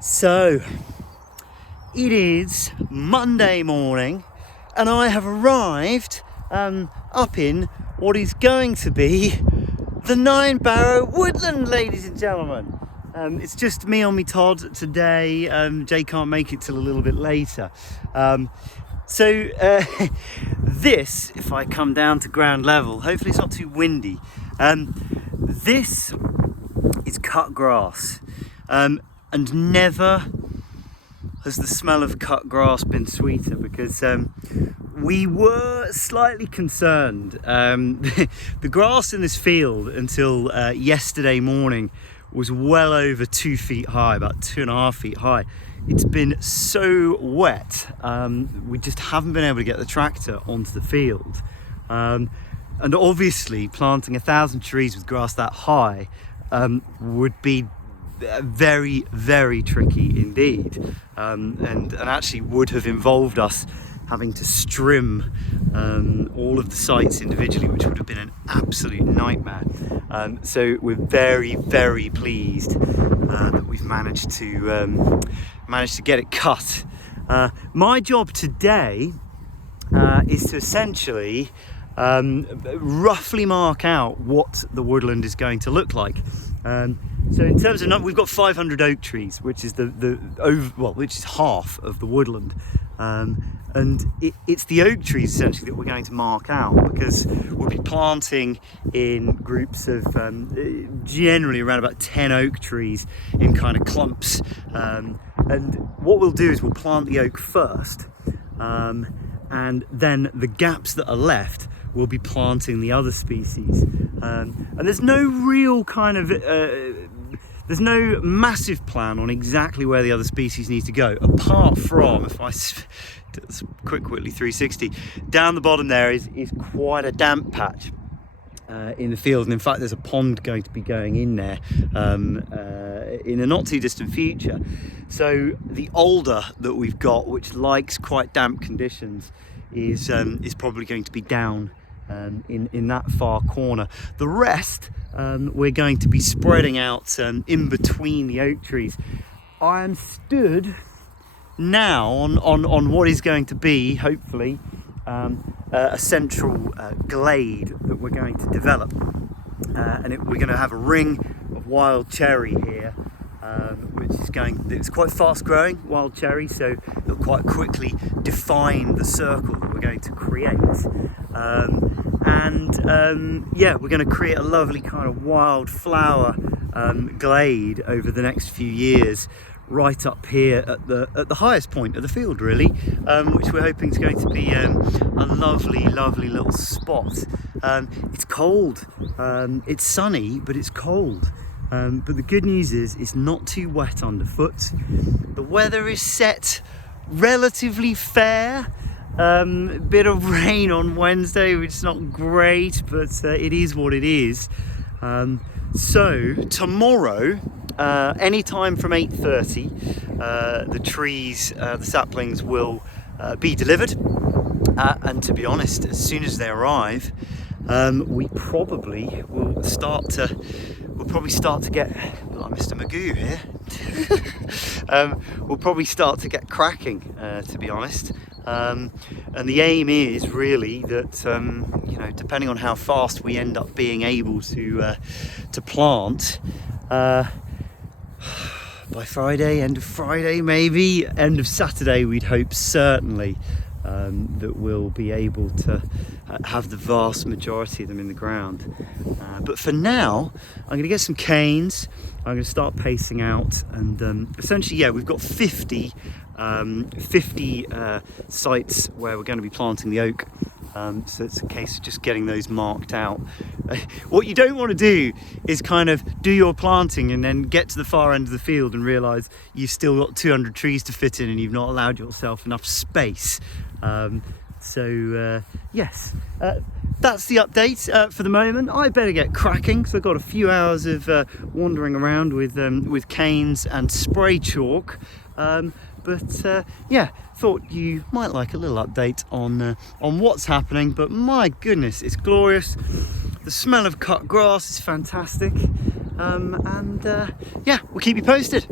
So, it is Monday morning and I have arrived up in what is going to be the NINEBARROW Woodland, ladies and gentlemen. It's just me on me Todd today. Jay can't make it till a little bit later. This, if I come down to ground level, hopefully it's not too windy. This is cut grass. And never has the smell of cut grass been sweeter, because we were slightly concerned. The grass in this field until yesterday morning was well over 2 feet high, about 2.5 feet high. It's been so wet, we just haven't been able to get the tractor onto the field. And obviously planting 1,000 trees with grass that high would be very, very tricky indeed, and actually would have involved us having to strim all of the sites individually, which would have been an absolute nightmare. So we're very, very pleased that we've managed to get it cut. My job today is to essentially roughly mark out what the woodland is going to look like. So in terms of we've got 500 oak trees, which is which is half of the woodland, and it's the oak trees essentially that we're going to mark out, because we'll be planting in groups of generally around about 10 oak trees in kind of clumps, and what we'll do is we'll plant the oak first, and then the gaps that are left we'll be planting the other species, and there's no real kind of there's no massive plan on exactly where the other species need to go, apart from, if I do this quick whittly 360, down the bottom there is quite a damp patch in the field, and in fact there's a pond going to be going in there in a not too distant future. So the alder that we've got, which likes quite damp conditions, is probably going to be down in that far corner. The rest we're going to be spreading out in between the oak trees. I am stood now on what is going to be, hopefully, a central glade that we're going to develop, and we're going to have a ring of wild cherry here, it's quite fast growing wild cherry, so it'll quite quickly define the circle that we're going to create. We're going to create a lovely kind of wildflower glade over the next few years, right up here at the highest point of the field, really, which we're hoping is going to be a lovely little spot. It's cold, it's sunny, but it's cold. But the good news is it's not too wet underfoot. The weather is set relatively fair. Bit of rain on Wednesday, which is not great, but it is what it is. So tomorrow, anytime from 8:30, the trees, the saplings will be delivered. And to be honest, as soon as they arrive, we probably will start to get, like Mr. Magoo here, we'll probably start to get cracking, to be honest. And the aim is really that, depending on how fast we end up being able to plant, by Friday, end of Friday, maybe end of Saturday, we'd hope certainly that we'll be able to have the vast majority of them in the ground. But for now, I'm going to get some canes. I'm going to start pacing out, and essentially, we've got 50 sites where we're going to be planting the oak. So it's a case of just getting those marked out. What you don't want to do is kind of do your planting and then get to the far end of the field and realise you've still got 200 trees to fit in and you've not allowed yourself enough space. Yes, that's the update for the moment. I better get cracking, so I've got a few hours of wandering around with canes and spray chalk. Thought you might like a little update on what's happening. But my goodness, it's glorious. The smell of cut grass is fantastic, we'll keep you posted.